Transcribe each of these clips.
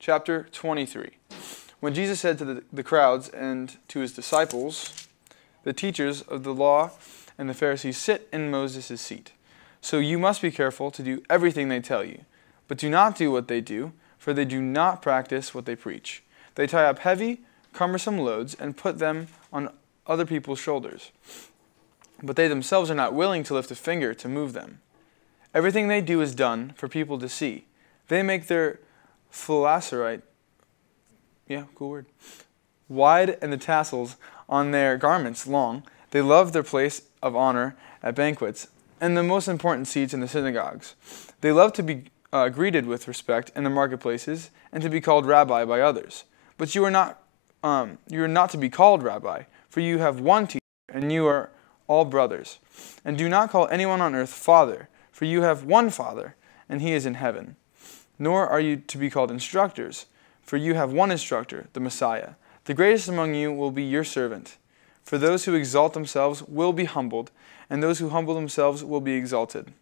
chapter 23. When Jesus said to the crowds and to his disciples, "The teachers of the law and the Pharisees sit in Moses' seat. So you must be careful to do everything they tell you. But do not do what they do, for they do not practice what they preach. They tie up heavy, cumbersome loads and put them on other people's shoulders. But they themselves are not willing to lift a finger to move them. Everything they do is done for people to see. They make their philosorite, wide and the tassels on their garments long. They love their place of honor at banquets and the most important seats in the synagogues. They love to be greeted with respect in the marketplaces and to be called rabbi by others. But you are not to be called rabbi, for you have one teacher, and you are all brothers. And do not call anyone on earth father, for you have one Father, and he is in heaven. Nor are you to be called instructors, for you have one instructor, the Messiah. The greatest among you will be your servant. For those who exalt themselves will be humbled, and those who humble themselves will be exalted.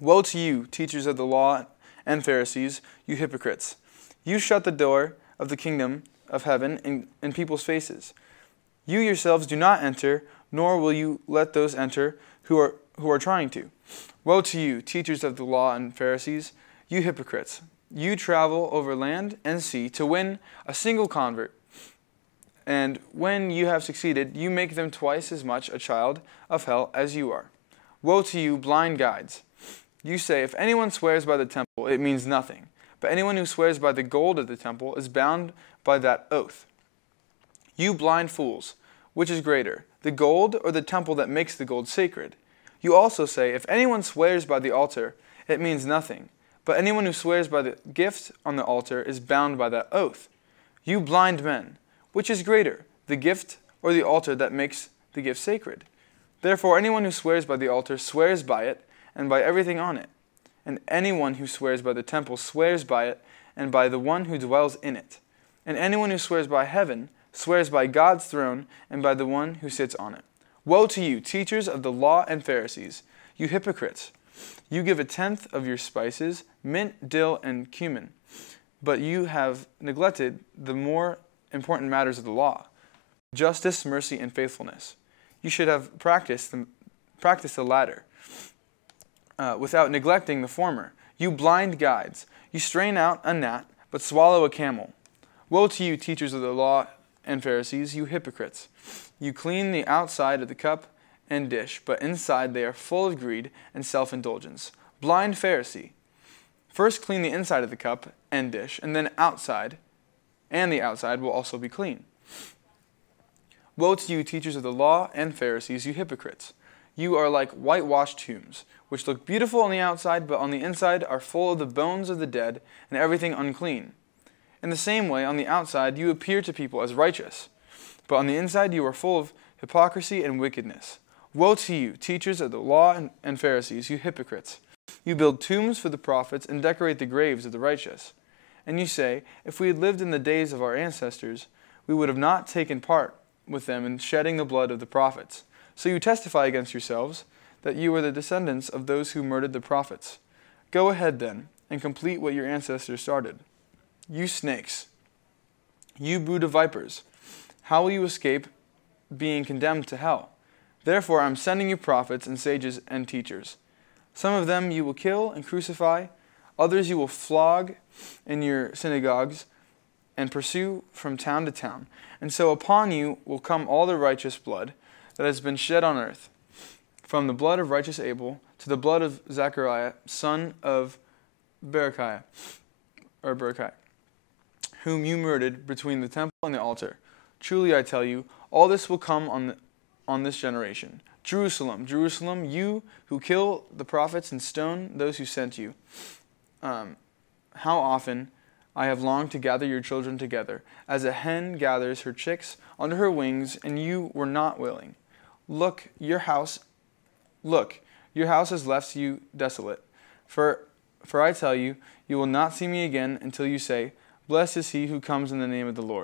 Woe to you, teachers of the law and Pharisees, you hypocrites! You shut the door of the kingdom of heaven in people's faces. You yourselves do not enter, nor will you let those enter who are trying to. Woe to you, teachers of the law and Pharisees, you hypocrites! You travel over land and sea to win a single convert. And when you have succeeded, you make them twice as much a child of hell as you are. Woe to you, blind guides! You say, if anyone swears by the temple, it means nothing. But anyone who swears by the gold of the temple is bound by that oath. You blind fools, which is greater, the gold or the temple that makes the gold sacred? You also say, if anyone swears by the altar, it means nothing. But anyone who swears by the gift on the altar is bound by that oath. You blind men, which is greater, the gift or the altar that makes the gift sacred? Therefore, anyone who swears by the altar swears by it and by everything on it. And anyone who swears by the temple swears by it and by the one who dwells in it. And anyone who swears by heaven swears by God's throne and by the one who sits on it. Woe to you, teachers of the law and Pharisees, you hypocrites! You give a tenth of your spices, mint, dill, and cumin, but you have neglected the more important matters of the law: justice, mercy, and faithfulness. You should have practiced the latter without neglecting the former. You blind guides! You strain out a gnat, but swallow a camel. Woe to you, teachers of the law and Pharisees, you hypocrites! You clean the outside of the cup and dish, but inside they are full of greed and self-indulgence. Blind Pharisee! First clean the inside of the cup and dish, and then the outside will also be clean. Woe to you, teachers of the law and Pharisees, you hypocrites! You are like whitewashed tombs, which look beautiful on the outside, but on the inside are full of the bones of the dead and everything unclean. In the same way, on the outside you appear to people as righteous, but on the inside you are full of hypocrisy and wickedness. Woe to you, teachers of the law and Pharisees, you hypocrites! You build tombs for the prophets and decorate the graves of the righteous. And you say, if we had lived in the days of our ancestors, we would have not taken part with them in shedding the blood of the prophets. So you testify against yourselves that you are the descendants of those who murdered the prophets. Go ahead then and complete what your ancestors started. You snakes! You brood of vipers! How will you escape being condemned to hell? Therefore I am sending you prophets and sages and teachers. Some of them you will kill and crucify, others you will flog in your synagogues and pursue from town to town. And so upon you will come all the righteous blood that has been shed on earth, from the blood of righteous Abel to the blood of Zechariah, son of Berechiah, whom you murdered between the temple and the altar. Truly I tell you, all this will come on this generation. Jerusalem, Jerusalem, you who kill the prophets and stone those who sent you. How often I have longed to gather your children together, as a hen gathers her chicks under her wings, and you were not willing. Look, your house has left you desolate. For I tell you, you will not see me again until you say, blessed is he who comes in the name of the Lord.